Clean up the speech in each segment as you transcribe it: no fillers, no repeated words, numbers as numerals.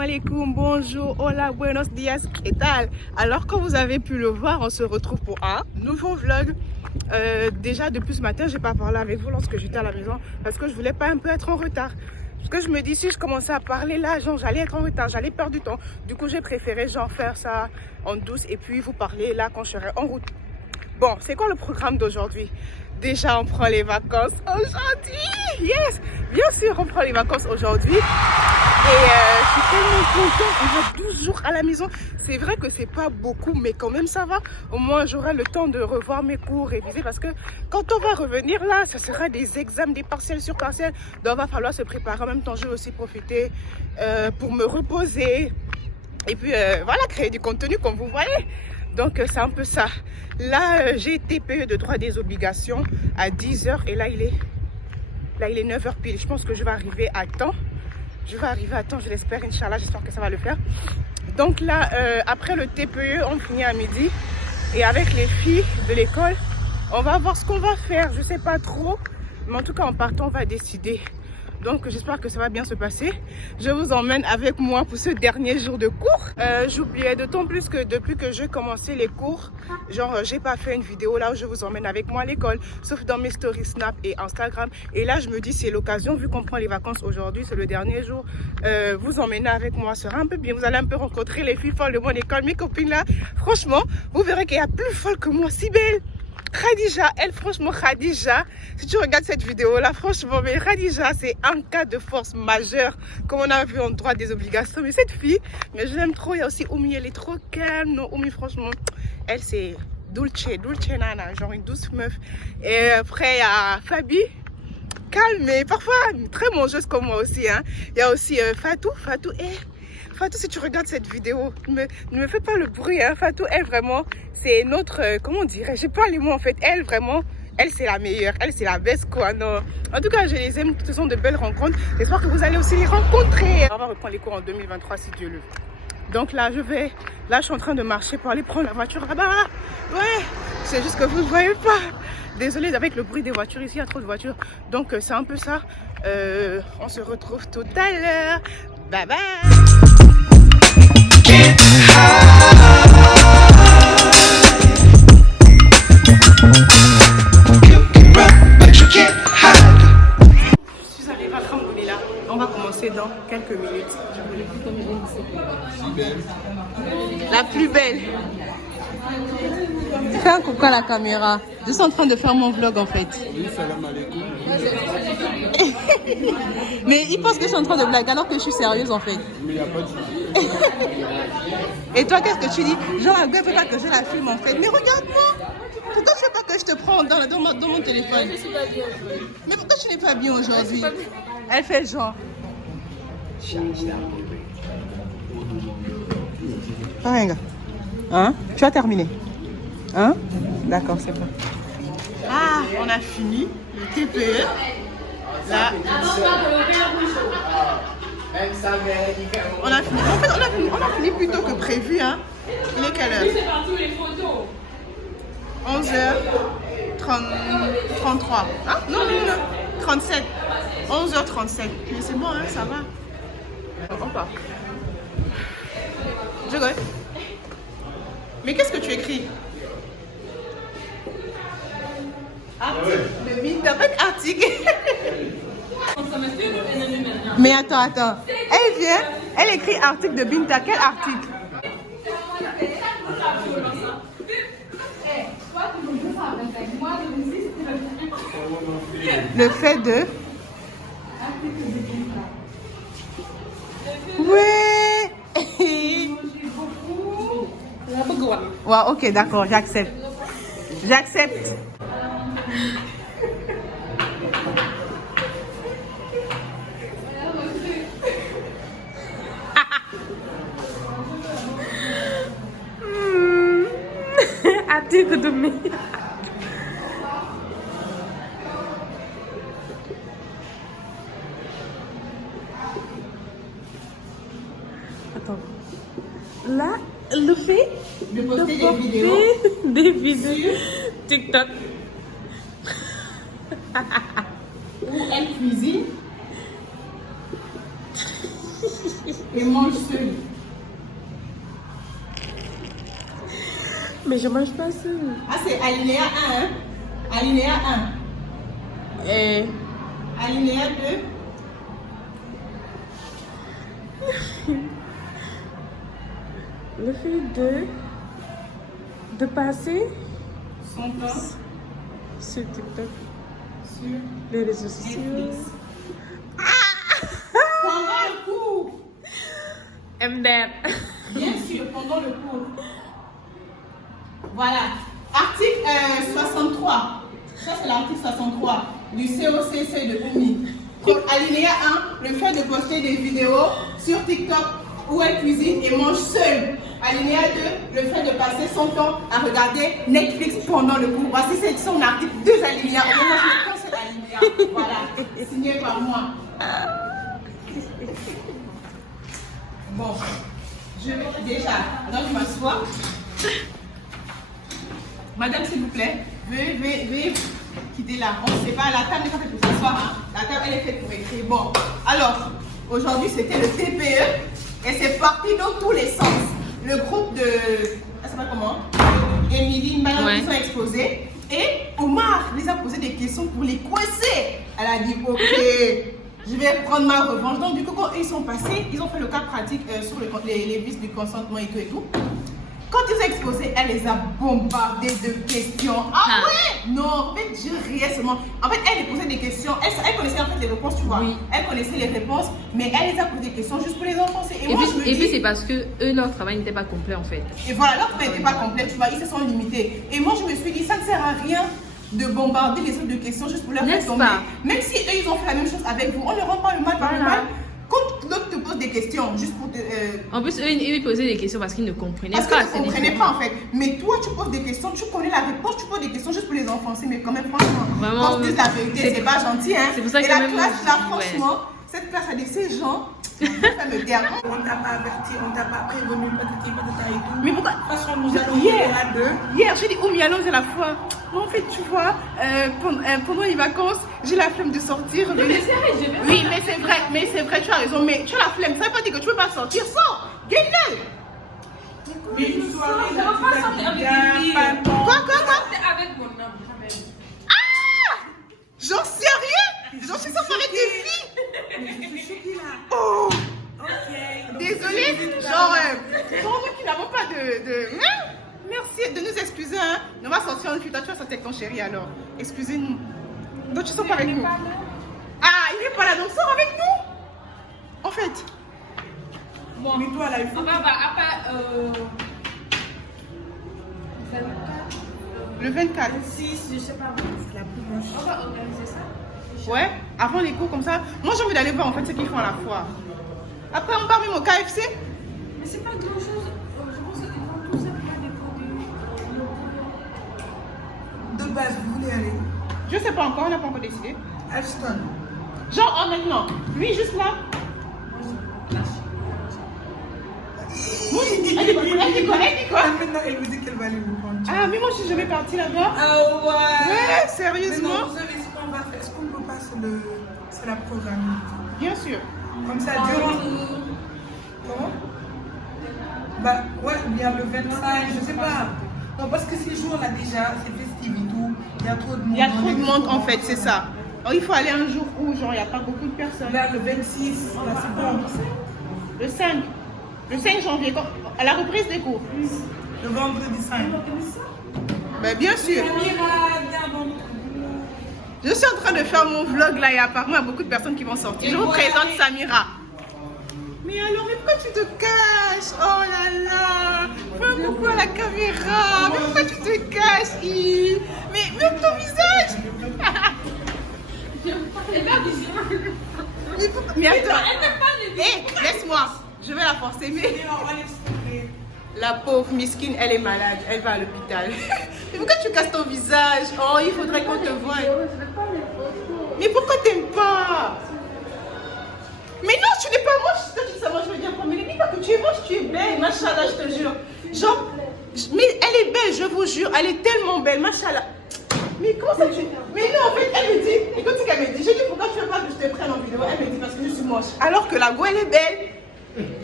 alaikum, bonjour, hola, buenos dias, ¿qué tal? Alors comme vous avez pu le voir, on se retrouve pour un nouveau vlog. Déjà depuis ce matin, j'ai pas parlé avec vous lorsque j'étais à la maison parce que je voulais pas un peu être en retard. Parce que je me dis, si je commençais à parler là, genre j'allais être en retard, j'allais perdre du temps. Du coup, j'ai préféré genre faire ça en douce et puis vous parler là quand je serai en route. Bon, c'est quoi le programme d'aujourd'hui? Déjà, on prend les vacances aujourd'hui. Yes! Bien sûr, on prend les vacances aujourd'hui. Et je suis tellement contente. On va 12 jours à la maison. C'est vrai que c'est pas beaucoup, mais quand même ça va. Au moins, j'aurai le temps de revoir mes cours, réviser. Parce que quand on va revenir là, ça sera des examens, des partiels sur partiels. Donc, il va falloir se préparer. En même temps, je vais aussi profiter pour me reposer. Et puis, voilà, créer du contenu comme vous voyez. Donc, c'est un peu ça. Là, j'ai été payée de droit des obligations à 10 h et là, il est 9 h pile. Je pense que je vais arriver à temps. Je vais arriver à temps, je l'espère, Inch'Allah. J'espère que ça va le faire. Donc là, après le TPE, on finit à midi. Et avec les filles de l'école, on va voir ce qu'on va faire. Je sais pas trop. Mais en tout cas, en partant, on va décider. Donc j'espère que ça va bien se passer. Je vous emmène avec moi pour ce dernier jour de cours. J'oubliais d'autant plus que depuis que j'ai commencé les cours, genre j'ai pas fait une vidéo là où je vous emmène avec moi à l'école, sauf dans mes stories Snap et Instagram. Et là je me dis c'est l'occasion, vu qu'on prend les vacances aujourd'hui, c'est le dernier jour, vous emmener avec moi sera un peu bien. Vous allez un peu rencontrer les filles folles de mon école, mes copines là. Franchement, vous verrez qu'il y a plus folle que moi, si belle. Khadija, elle franchement Khadija, si tu regardes cette vidéo là, franchement, mais Khadija c'est un cas de force majeure comme on a vu en droit des obligations. Mais cette fille, mais je l'aime trop. Il y a aussi Oumi, elle est trop calme. Non, Oumi franchement, elle c'est dulce nana, genre une douce meuf. Et après il y a Fabi, calme mais parfois très mangeuse comme moi aussi, hein. Il y a aussi Fatou, Fatou, si tu regardes cette vidéo, ne me fais pas le bruit, hein. Fatou, elle vraiment, c'est notre, comment on dirait, j'ai pas les mots en fait, elle vraiment, elle c'est la meilleure, elle c'est la best quoi, non. En tout cas, je les aime, ce sont de belles rencontres, j'espère que vous allez aussi les rencontrer. On va reprendre les cours en 2023 si Dieu le veut. Donc là, je suis en train de marcher pour aller prendre la voiture là-bas. Ouais, c'est juste que vous ne voyez pas. Désolée, avec le bruit des voitures, ici il y a trop de voitures. Donc c'est un peu ça, on se retrouve tout à l'heure. Bye bye. Je suis arrivée à Alhamdoulilah. On va commencer dans quelques minutes. La plus belle. Fais un coucou à la caméra. Je suis en train de faire mon vlog en fait. Oui, salam alaikum. Mais il pense que je suis en train de blaguer alors que je suis sérieuse en fait. Mais il n'y a pas de souci. Et toi, qu'est-ce que tu dis? Genre, elle veut pas que je la filme en fait. Mais regarde-moi! Pourquoi tu ne veux pas que je te prends dans mon téléphone? Je suis pas bien. Mais pourquoi tu n'es pas bien aujourd'hui? Elle fait genre. Pareil, hein? Tu as terminé? Hein? D'accord, c'est bon. Ah, on a fini le TPE. Là. On a fini. En fait, on a fini plus tôt que prévu, hein. Il est quelle heure? 11h33. Hein? Non, 37. 11h37. Mais c'est bon, hein, ça va. On part. Je gosse. Mais qu'est-ce que tu écris? Article. T'as pas d'article. Mais attends. Elle vient, elle écrit article de Binta. Quel article? Le fait de... Ouais. Ouais, ok, d'accord, j'accepte. J'accepte. Article de merde. Attends. Là, le fait De poster des vidéos TikTok. où elle cuisine et mange seul. Mais je mange pas seul. Ah, c'est alinéa 1, hein? Alinéa 1. Et Alinéa 2. le fait de passer Son temps sur TikTok, sur les réseaux sociaux. Netflix. Pendant le cours. And then, Bien sûr, pendant le cours. Voilà. Article 63. Ça, c'est l'article 63 du COCC de UMI. Alinéa 1, le fait de poster des vidéos sur TikTok où elle cuisine et mange seule. Alinéa 2, le fait de passer son temps à regarder Netflix pendant le cours. Voici c'est son article 2 alinéas. Au moins, je prends cet alinéa. Voilà. Signé par moi. Bon. Je vais déjà. Donc, je m'assois. Madame, s'il vous plaît, veuillez quitter la ronde. C'est pas la table n'est pas faite pour s'asseoir. Hein. La table, elle est faite pour écrire. Bon, alors, aujourd'hui, c'était le TPE et c'est parti dans tous les sens. Le groupe de, je sais pas comment, Émilie, Madame, ouais. Qui sont exposés. Et Omar les a posé des questions pour les coincer. Elle a dit, ok, je vais prendre ma revanche. Donc, du coup, quand ils sont passés, ils ont fait le cas pratique sur les vices du consentement et tout et tout. Quand ils ont exposé, elle les a bombardés de questions. Ah ouais? Non, en fait, je riais seulement. En fait, elle les posait des questions. Elle connaissait en fait les réponses, tu vois. Oui. Elle connaissait les réponses, mais elle les a posé des questions juste pour les enfoncer. Et puis c'est parce que eux, leur travail n'était pas complet en fait. Et voilà, leur travail n'était pas complet, tu vois, ils se sont limités. Et moi, je me suis dit, ça ne sert à rien de bombarder les autres de questions juste pour leur faire N'est-ce tomber. pas? Même si eux, ils ont fait la même chose avec vous, on ne rend pas le mal par le Voilà. mal. Quand l'autre te pose des questions, juste pour te... En plus, eux, ils posaient des questions parce qu'ils ne comprenaient Parce pas. que tu ne comprenais pas en fait. Mais toi, tu poses des questions, tu connais la réponse, tu poses des questions juste pour les enfoncer. Mais quand même, franchement, Vraiment, quand je dis la vérité, c'est pas gentil. Hein. c'est pour ça Et que la même moi, classe, je là, dis, ouais. franchement, cette classe a dit ces gens, ça me dérange. On t'a pas averti, on t'a pas prévenu, patati patata et tout. Mais pourquoi? Parce que nous allons Hier, à deux. hier, j'ai dit, oh, mais allons à la fois. Moi, en fait, tu vois, pendant les vacances, j'ai la flemme de sortir. Oui, mais c'est vrai, tu as raison. Mais tu as la flemme, ça veut pas dire que tu peux pas sortir. Sors, gagne-le. Mais une soirée, Ça va pas sortir avec bien, des filles. pas bon. Quoi? C'est avec mon homme quand même. J'en sais rien. J'en suis sortie avec des filles. Je suis choquée là. Oh, Ok. désolée. Genre, nous qui n'avons pas de... Hein? Merci de nous excuser. Hein. On va sortir en fuite. Toi, tu vas sortir avec ton chéri alors. Excusez-nous. Donc, tu sors pas avec nous. Ah, il n'est pas là, donc sors avec nous. En fait. Bon, Mais toi là, il faut. on va voir. Après, Le 24. 6, je sais pas, c'est la plus moche. on va organiser ça. Ouais, avant les cours comme ça. Moi, j'ai envie d'aller voir en fait ce qu'ils font à la foire. Après, on part même au KFC. Mais c'est pas grand chose. Je pense qu'ils vont tous faire des cours De base, vous voulez aller Je sais pas encore, on n'a pas encore décidé. Ashton. Genre, oh, maintenant, lui juste là. Moi, elle dit quoi? Maintenant, elle vous dit qu'elle va aller vous prendre. Ah, mais moi, je suis jamais partie là-bas. Ah ouais. Ouais, Mais sérieusement. non, vous savez ce qu'on va faire. Est-ce qu'on peut pas se la programmer? Bien sûr. Comme ça, durant. Comment? Bah, ouais, bien le 25, je sais pas. Non, parce que ces jours-là, déjà, c'est festif et tout. Il y a trop de monde. Il y a trop de monde en fait, c'est ça. Alors, il faut aller un jour où, genre, il n'y a pas beaucoup de personnes. Vers le 26, là, c'est bon. Le 5. Le 5 janvier, à la reprise des cours. Le vendredi 5. Ben, bien sûr. Samira, viens dans notre Je suis en train de faire mon vlog là et apparemment il y a beaucoup de personnes qui vont sortir. Je vous présente Samira. Mais alors, mais pourquoi tu te caches? Oh là là. Fais un coucou à la caméra. Mais pourquoi tu te caches? Mais même ton visage. Mais attends. Hé, laisse-moi. Je vais la forcer. Mais la pauvre miskine, elle est malade. Elle va à l'hôpital. Mais pourquoi tu casses ton visage? Oh, il faudrait qu'on te voie. Mais pourquoi t'aimes pas? Mais non, tu n'es pas moche. Toi, tu dis ça, moi je veux dire quoi? Mais ne dis pas que tu es moche, tu es belle, machallah, je te jure. Genre, mais elle est belle, je vous jure. Elle est tellement belle, machallah. Mais comment ça tu... Mais non, en fait, elle me dit, écoute ce qu'elle me dit. Je dis pourquoi tu veux pas que je te prenne en vidéo? Elle me dit parce que je suis moche. Alors que la go, elle est belle.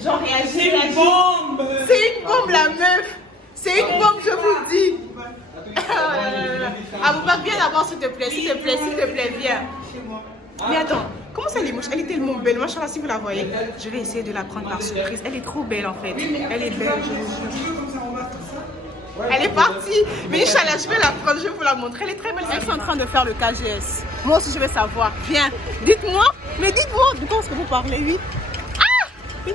Genre, réagis, C'est une réagis. bombe. C'est une bombe, la meuf. C'est une bombe, je vous dis. Aboubak, viens d'abord, s'il te plaît, s'il te plaît, s'il te plaît, viens. Mais attends, comment ça elle est moche? Elle est tellement belle. Machallah, si vous la voyez, je vais essayer de la prendre par surprise. Elle est trop belle en fait. Elle est belle, je vous jure. Elle est partie. Mais Inch'Allah, je vais la prendre, je vais vous la montrer. Elle est très belle. Elles sont en train de faire le KGS. Moi aussi, je vais savoir. Viens, dites-moi. Mais dites-moi, de quoi est-ce que vous parlez, oui? Ah! Mais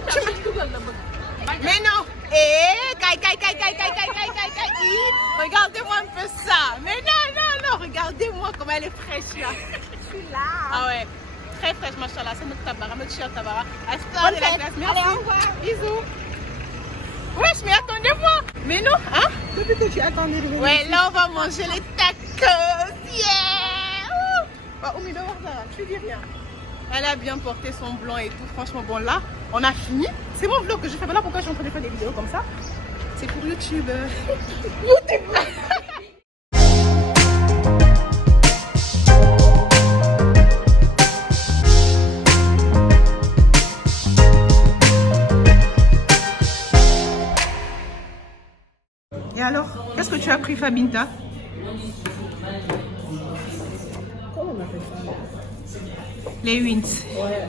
non! Regardez-moi un peu ça. Mais non, non, non, regardez-moi comment elle est fraîche là. Je suis là. Ah ouais, très fraîche, machallah. C'est notre tabara, notre chère tabara. Astor de la classe, merci. Allez, au revoir. Bisous. Wesh, mais attendez-moi. Mais non, hein? Depuis que tu attendais de venir. Ouais, là on va manger les tacos. Yeah! Bah, Oumi, va voir ça. Tu dis rien. Elle a bien porté son blanc et tout. Franchement, bon là, on a fini. C'est mon vlog que je fais. Voilà pourquoi je suis en train de faire des vidéos comme ça. C'est pour YouTube. YouTube. Et alors, qu'est-ce que tu as pris, Fabinta? Comment on appelle ça? Les wins. Ouais.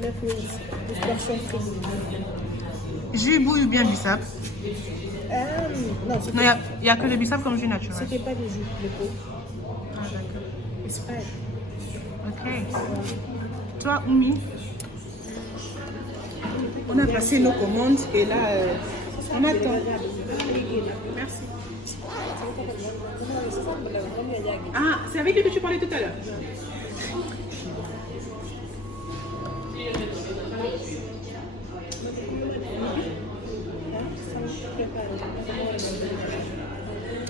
9 minutes. Version free. Jus bouille ou bien bissap? Non, Non, il n'y a que le bissap comme jus naturel. c'était pas des jus de peau. Ah, d'accord. It's fine. Ok. Toi, Oumi? On a passé nos commandes et là, on attend. Merci. Ah, c'est avec lui que tu parlais tout à l'heure?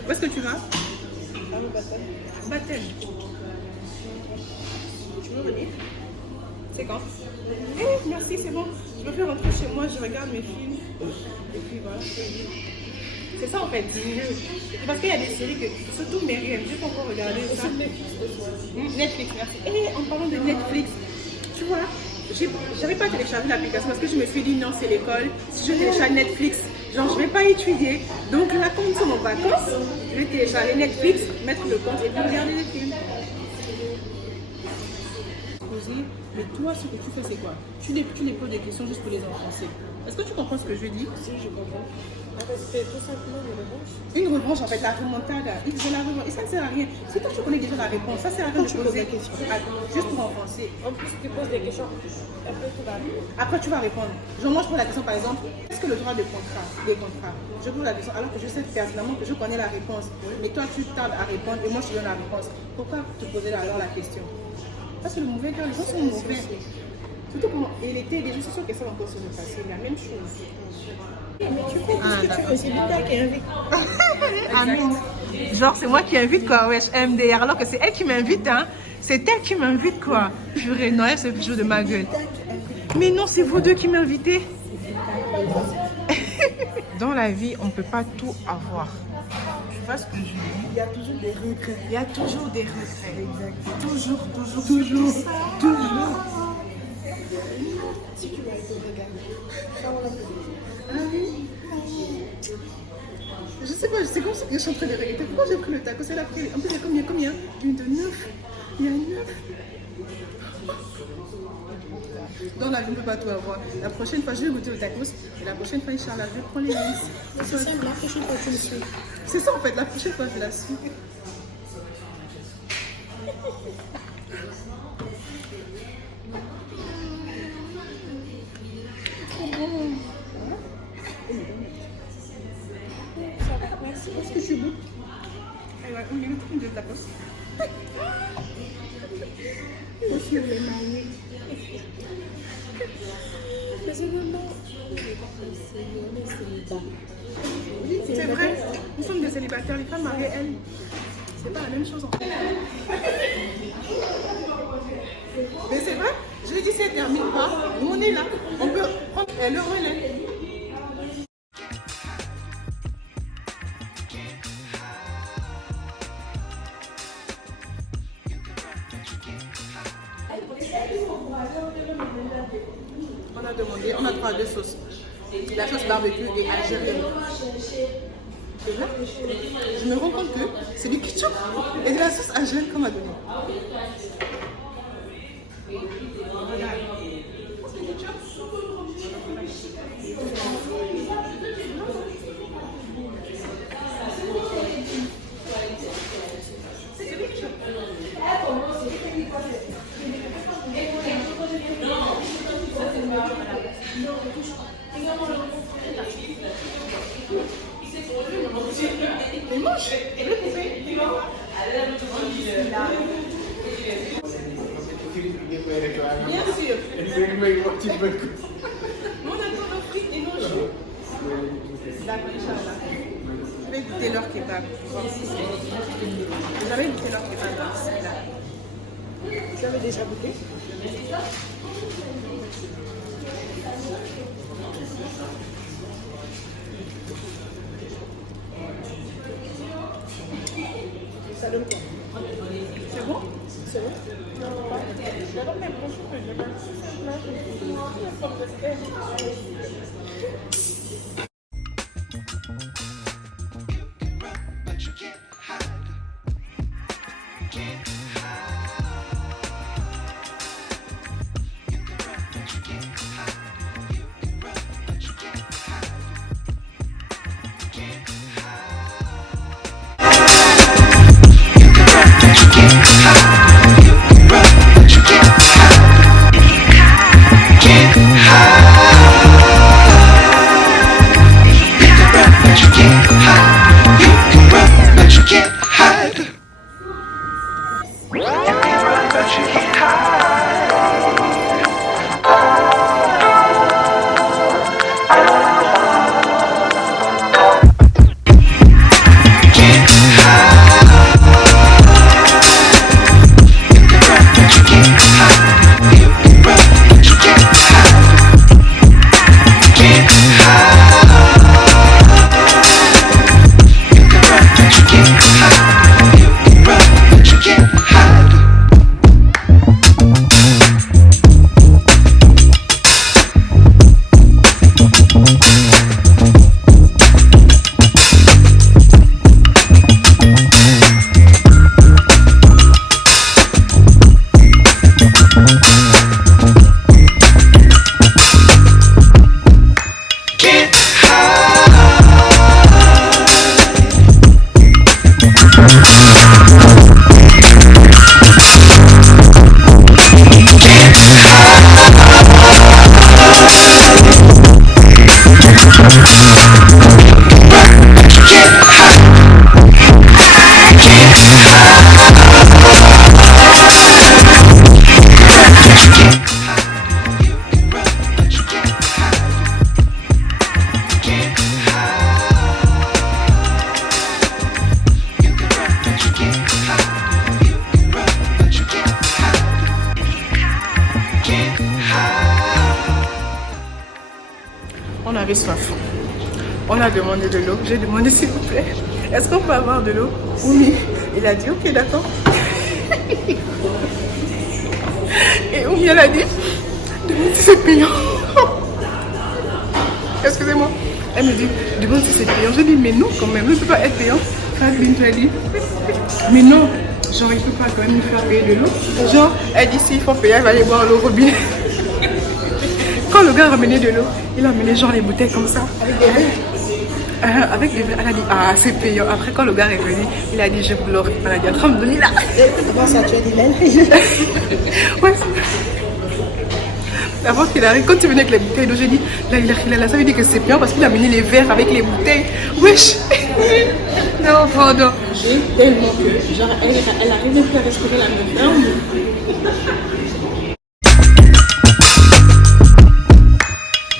Où est-ce que tu vas? Baptême. Tu veux venir? C'est quand? Eh, merci, c'est bon. Je veux rentrer chez moi, je regarde mes films. Et puis voilà. C'est ça en fait. Parce qu'il y a des séries que, surtout Myriam, j'ai pas encore regardé ça. Netflix, merci. Et en parlant de Netflix, tu vois, j'avais pas téléchargé l'application parce que je me suis dit non, c'est l'école. Si je télécharge Netflix, genre je vais pas étudier. Donc là, comme nous sommes en vacances, je vais télécharger Netflix, mettre le compte et puis regarder les films. Mais toi, ce que tu fais, c'est quoi? Tu les poses des questions juste pour les enfoncer. Est-ce que tu comprends ce que je dis? Si, je comprends. C'est tout simplement une revanche. Une revanche, en fait, la remontada. Il faisait la revanche. Et ça ne sert à rien. Si toi, tu connais déjà la réponse, ça sert à rien de poser des questions. Juste pour enfoncer. En plus, tu poses des questions. Après, tu vas répondre. Genre, moi, je pose la question, par exemple, est-ce que le droit de contrat, des contrats, je pose la question alors que je sais personnellement que je connais la réponse. Mais toi, tu tardes à répondre et moi, je te donne la réponse. Pourquoi te poser alors la question? Parce que le mauvais cœur, les gens sont mauvais. Surtout pour l'été, les gens sont sûrs que ça va encore se passer. La même chose. Mais tu fais tout ce que tu veux, c'est Linda qui invite. Amine. Genre, c'est moi qui invite, quoi, wesh, MDR. Alors que c'est elle qui m'invite, hein. C'est elle qui m'invite, quoi. Purée, non, elle se joue de ma gueule. Mais non, c'est vous deux qui m'invitez. Dans la vie, on ne peut pas tout avoir. Tu vois ce que je dis? Il y a toujours des regrets. Il y a toujours des regrets. Exact. Toujours. Toujours. Si tu vas être regardé, ça on l'a fait. Ah oui. Je sais pas, c'est comme ça que je suis en train de regretter. Pourquoi j'ai pris le taco? C'est la prix. En plus, il y a combien? Une de 9. Il y a 9. Dans la vie, on ne peut pas tout avoir. La prochaine fois, je vais goûter le tacos. Et la prochaine fois, Inch'Allah, je vais prendre les minces. C'est ça, la prochaine fois tu le suis. C'est ça en fait, la prochaine fois, je la suis. Est-ce que tu goûtes? Ouais, on est le truc de tacos. Monsieur les mariés. Mais c'est vraiment... C'est vrai, nous sommes des célibataires, les femmes mariées, elles, c'est pas la même chose en fait. Mais c'est vrai, je lui dis si elle termine pas, nous on est là, on peut prendre le relais. On a demandé, on a trouvé deux sauces. La sauce barbecue et algérienne. Et là, je me rends compte que c'est du ketchup et de la sauce algérienne qu'on m'a donné. Mais mange, je vais couper. Bien sûr. On attend nos frites et nos choux. D'accord, Inch'Allah. Je vais goûter leur kebab. Vous avez goûté leur kebab? Vous avez déjà goûté? Ça donne quoi? C'est bon? C'est bon? On avait soif. On a demandé de l'eau. J'ai demandé s'il vous plaît, est-ce qu'on peut avoir de l'eau? Oui. Il a dit ok, d'accord. Et Oumi elle a dit, demande si c'est payant. Excusez-moi. Elle me dit, demande si c'est payant. Je dis mais non quand même, ne peut pas être payant. Elle dit, mais non, genre il peut pas quand même nous faire payer de l'eau. Genre, elle dit s'il faut payer, elle va aller boire l'eau au robinet. Quand le gars a ramené de l'eau, il a amené genre les bouteilles comme ça, avec des verres. Avec des verres, elle a dit ah c'est payant. Après quand le gars est venu, il a dit je vous l'offre. Elle a dit alhamdoulilah. Comment ça tu as dit l'aile? Ouais. Avant qu'il arrive, quand il venait avec les bouteilles d'eau, j'ai dit là, ça veut dire que c'est payant parce qu'il a amené les verres avec les bouteilles. Wesh. Non, pardon. J'ai tellement que genre elle arrive même plus à respirer la meuf.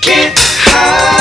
Get high.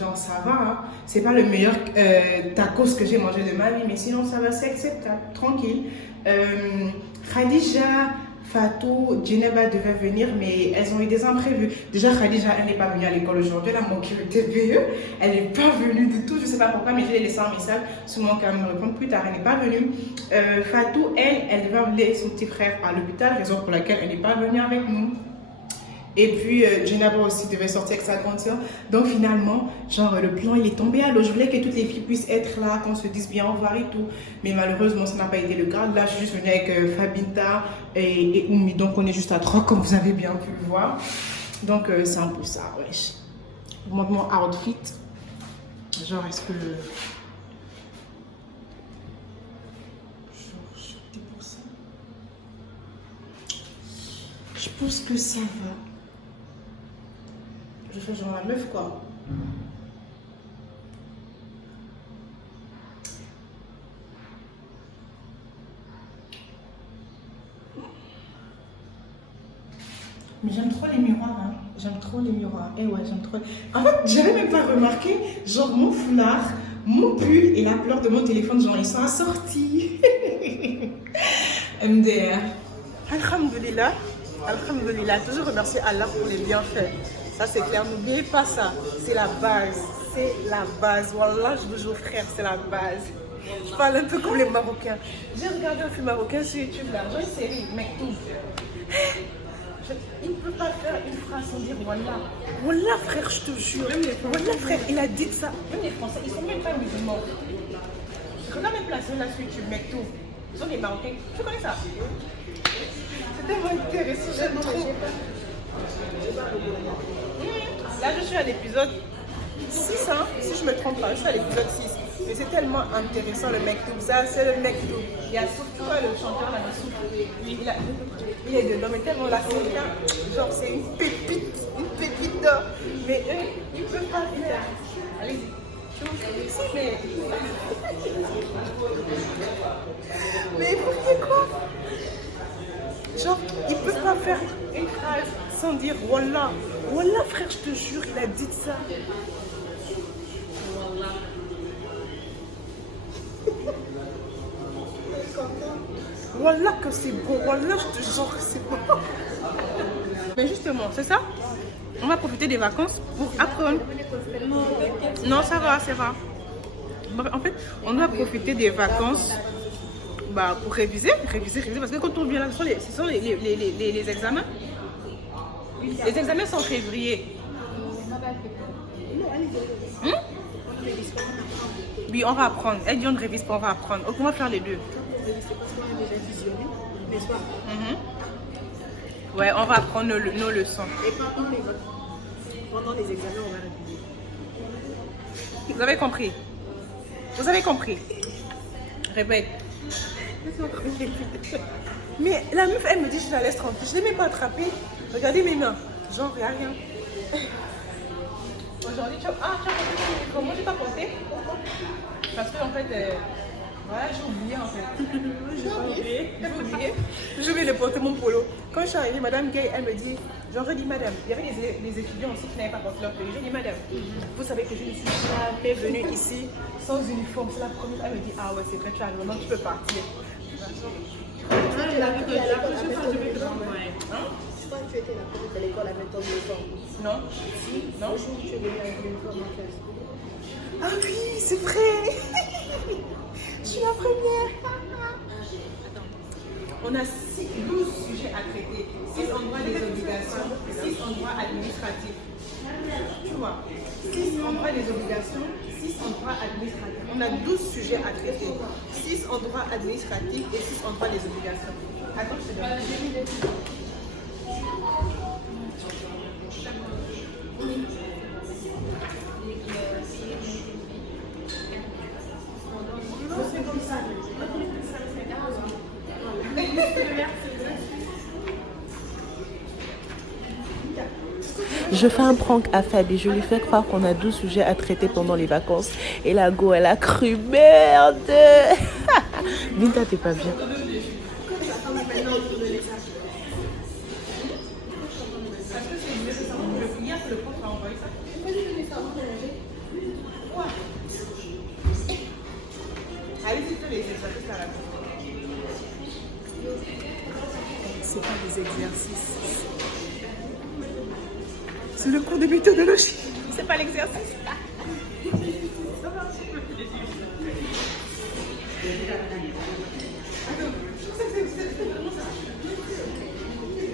genre ça va, hein. C'est pas le meilleur tacos que j'ai mangé de ma vie, mais sinon ça va, c'est acceptable, tranquille. Khadija, Fatou, Djeneba devaient venir, mais elles ont eu des imprévus. Déjà, Khadija, elle n'est pas venue à l'école aujourd'hui, elle a manqué le TPE. Elle n'est pas venue du tout, je ne sais pas pourquoi, mais je l'ai laissé un message. Souvent, quand elle me répond plus tard, elle n'est pas venue. Fatou, elle devait emmener son petit frère à l'hôpital, raison pour laquelle elle n'est pas venue avec nous. Et puis, Djenaba aussi devait sortir avec sa grande soeur. Donc, finalement, genre, le plan, il est tombé à l'eau. Je voulais que toutes les filles puissent être là, qu'on se dise bien au revoir et tout. Mais malheureusement, ça n'a pas été le cas. Là, je suis juste venue avec Fabinta et Oumi. Donc, on est juste à 3, comme vous avez bien pu le voir. Donc, c'est un peu ça, wesh. Je vous montre mon outfit. Genre, est-ce que... Je pense que ça va. Je fais genre la meuf quoi. Mais j'aime trop les miroirs, hein. J'aime trop les miroirs. Eh ouais, j'aime trop. En fait, j'avais même pas remarqué, genre mon foulard, mon pull et la couleur de mon téléphone, genre ils sont assortis. MDR. Alhamdulillah. Alhamdulillah. Toujours remercier Allah pour les bienfaits. Ça c'est clair, n'oubliez pas ça. C'est la base. C'est la base. Wallah, je vous jure frère, c'est la base. Je parle un peu comme les Marocains. J'ai regardé un film marocain sur YouTube là, genre une série, Mektoub. Il ne peut pas faire une phrase sans dire Wallah. Wallah frère, je te jure. Wallah frère, il a dit ça. Même les Français, ils sont même pas musulmans. Je regarde même la série là sur YouTube, Mektoub. Ils sont des Marocains. Tu connais ça? C'est tellement intéressant, j'aime trop. Là, je suis à l'épisode 6, hein, si je me trompe pas, je suis à l'épisode 6. Mais c'est tellement intéressant le Mektoub. Ça, c'est le Mektoub. Il y a surtout le chanteur là-dessous. Il est dedans, mais tellement la série là, genre c'est une pépite d'or. Mais eux, ils ne peuvent pas le faire. Allez-y. Si, mais. Mais pourquoi quoi? Genre, ils ne peuvent pas faire une phrase sans dire Wallah. Wallah, frère, je te jure, il a dit ça. Wallah, que c'est bon. Wallah, je te jure que c'est bon. Mais justement, c'est ça. On va profiter des vacances pour apprendre. Non, ça va, ça va. En fait, on doit profiter des vacances. Bah, pour réviser, parce que quand on vient là, ce sont les examens. Les examens sont en février. Oui, on va apprendre. Elle dit on ne révise pas, on va apprendre. Donc, on va faire les deux. Ouais, on va apprendre nos leçons. Et pendant les examens, on va réviser. Vous avez compris? Vous avez compris? Répète. Mais la meuf, elle me dit je la laisse tranquille. Je ne l'ai même pas attrapée. Regardez mes mains. Genre, il n'y a rien. Aujourd'hui, tu as compté comment j'ai pas compté? Parce que en fait, voilà, j'ai oublié en fait. J'ai oublié de porter mon polo. Quand je suis arrivée, Madame Gay, elle me dit, j'aurais dit Madame, il y avait des étudiants aussi qui n'avaient pas porté leur tenue. J'ai dit Madame, vous savez que je ne suis jamais venue ici sans uniforme. C'est la première fois. Elle me dit, ah ouais, c'est vrai, tu as raison, tu peux partir. La prochaine fois, je vais te renvoyer. Je crois que tu étais la première de l'école à mettre ton uniforme. Non? Si, non, je suis venue avec l'uniforme en classe. Ah oui, c'est vrai. Je suis la première. On a 12 sujets à traiter. 6 en droit des obligations, 6 en droit administratif. Tu vois, 6 en droit des obligations, 6 en droit administratif. On a 12 sujets à traiter. 6 en droit administratif et 6 en droit des obligations. Attends, je te donne. C'est comme ça. Je fais un prank à Fabi, je lui fais croire qu'on a 12 sujets à traiter pendant les vacances. Et la go, elle a cru, merde. Binta, t'es pas bien. exercices. C'est le cours de méthodologie. C'est pas l'exercice.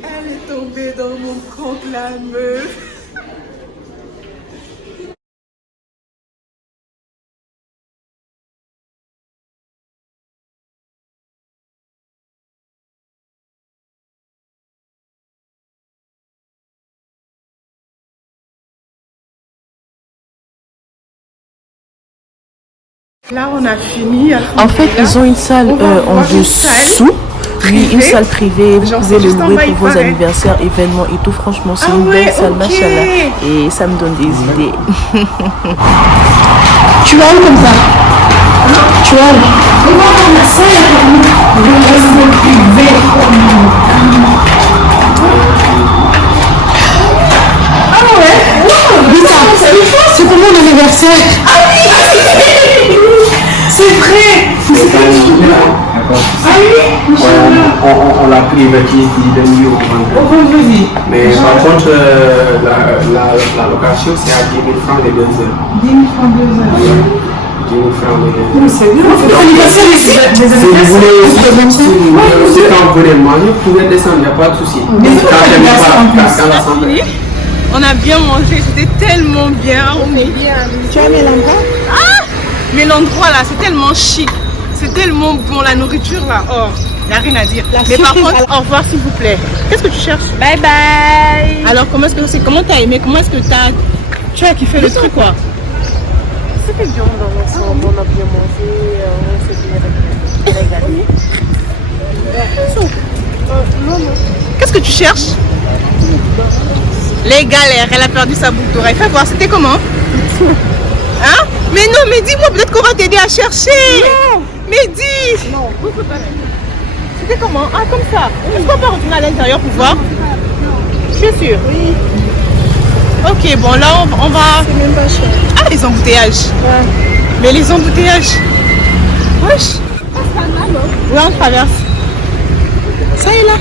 Elle est tombée dans mon prank, la meuf. Là, on a fini. En fait, ils ont une salle en dessous. Oui, une salle privée. Vous pouvez le louer pour vos anniversaires, événements et tout. Franchement, c'est une belle salle, machallah. Et ça me donne des idées. Tu vas où comme ça? Tu vas où? Ah ouais? C'est pour mon anniversaire. Ah oui! C'est vrai! Ah oui? On l'a privatisé du lundi au vendredi. Mais par contre, la location, c'est à 10 000 francs les 2 heures. 10 000 francs 2 heures. 10 000 francs les 2 heures. C'est bien, on fait l'anniversaire des Si vous voulez, quand vous voulez manger, vous pouvez descendre, il n'y a pas de souci. Quand l'assemblée. On a bien mangé, c'était tellement bien. Tu as aimé l'endroit? Ah! Mais l'endroit là, c'est tellement chic. C'est tellement bon, la nourriture là. Oh, il n'y a rien à dire. Mais par contre, au revoir s'il vous plaît. Qu'est-ce que tu cherches? Bye bye. Alors, comment t'as aimé? Comment est-ce que tu as kiffé le truc quoi? C'était bien dans l'ensemble, on a bien mangé, on s'est bien régalé. Qu'est-ce que tu cherches? Les galères, elle a perdu sa boucle d'oreille. Fais voir, c'était comment? Hein? Mais non, mais dis-moi, peut-être qu'on va t'aider à chercher. Non. Mais dis. Non, c'était comment? Ah, comme ça. Est-ce qu'on peut retourner à l'intérieur pour voir? Tu es sûr? Oui. Ok, bon, là, on va... C'est même pas cher. Ah, les embouteillages. Ouais. Mais les embouteillages. Wesh. Oui, on traverse. Ça y est là.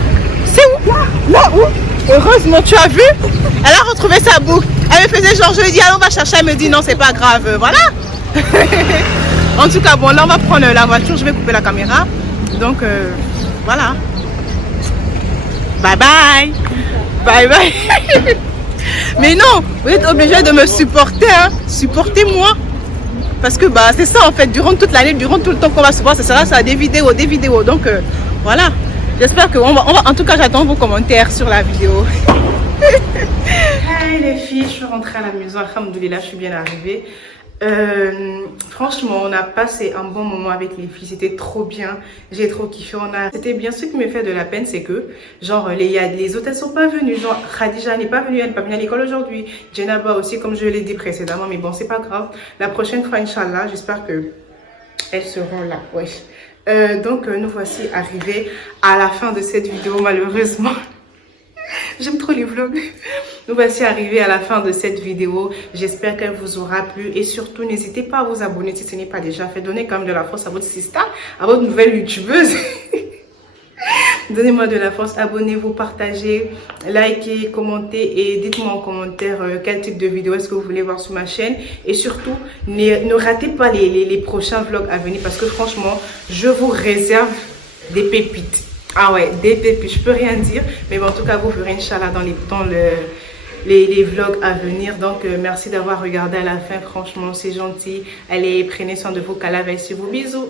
C'est où? Là où? Heureusement, tu as vu? Elle a retrouvé sa boucle. Elle me faisait genre, je lui dis, allez, on va chercher. Elle me dit, non, c'est pas grave. Voilà. En tout cas, bon, là, on va prendre la voiture. Je vais couper la caméra. Donc, voilà. Bye bye. Bye bye. Mais non, vous êtes obligés de me supporter. Hein. Supportez-moi. Parce que bah, c'est ça, en fait. Durant toute l'année, durant tout le temps qu'on va se voir, ça sera ça, des vidéos. Donc, voilà. J'espère que en tout cas, j'attends vos commentaires sur la vidéo. Hey les filles, je suis rentrée à la maison. Alhamdoulilah, je suis bien arrivée. Franchement, on a passé un bon moment avec les filles. C'était trop bien. J'ai trop kiffé. C'était bien. Ce qui me fait de la peine, c'est que genre les hôtesses sont pas venues. Genre Khadija n'est pas venue. Elle n'est pas venue à l'école aujourd'hui. Jenaba aussi, comme je l'ai dit précédemment. Mais bon, c'est pas grave. La prochaine fois, Inch'Allah, j'espère que elles seront là. Ouais. Donc nous voici arrivés à la fin de cette vidéo, malheureusement. J'aime trop les vlogs. Nous voici arrivés à la fin de cette vidéo. J'espère qu'elle vous aura plu. Et surtout, n'hésitez pas à vous abonner si ce n'est pas déjà fait. Donnez quand même de la force à votre sister, à votre nouvelle youtubeuse. Donnez-moi de la force, abonnez-vous, partagez, likez, commentez et dites-moi en commentaire quel type de vidéo est-ce que vous voulez voir sur ma chaîne. Et surtout, ne ratez pas les prochains vlogs à venir parce que franchement, je vous réserve des pépites. Ah ouais, des pépites, je peux rien dire. Mais bon, en tout cas, vous verrez Inch'Allah dans les vlogs à venir. Donc, merci d'avoir regardé à la fin. Franchement, c'est gentil. Allez, prenez soin de vous. Qu'Allah veille sur vous. Bisous.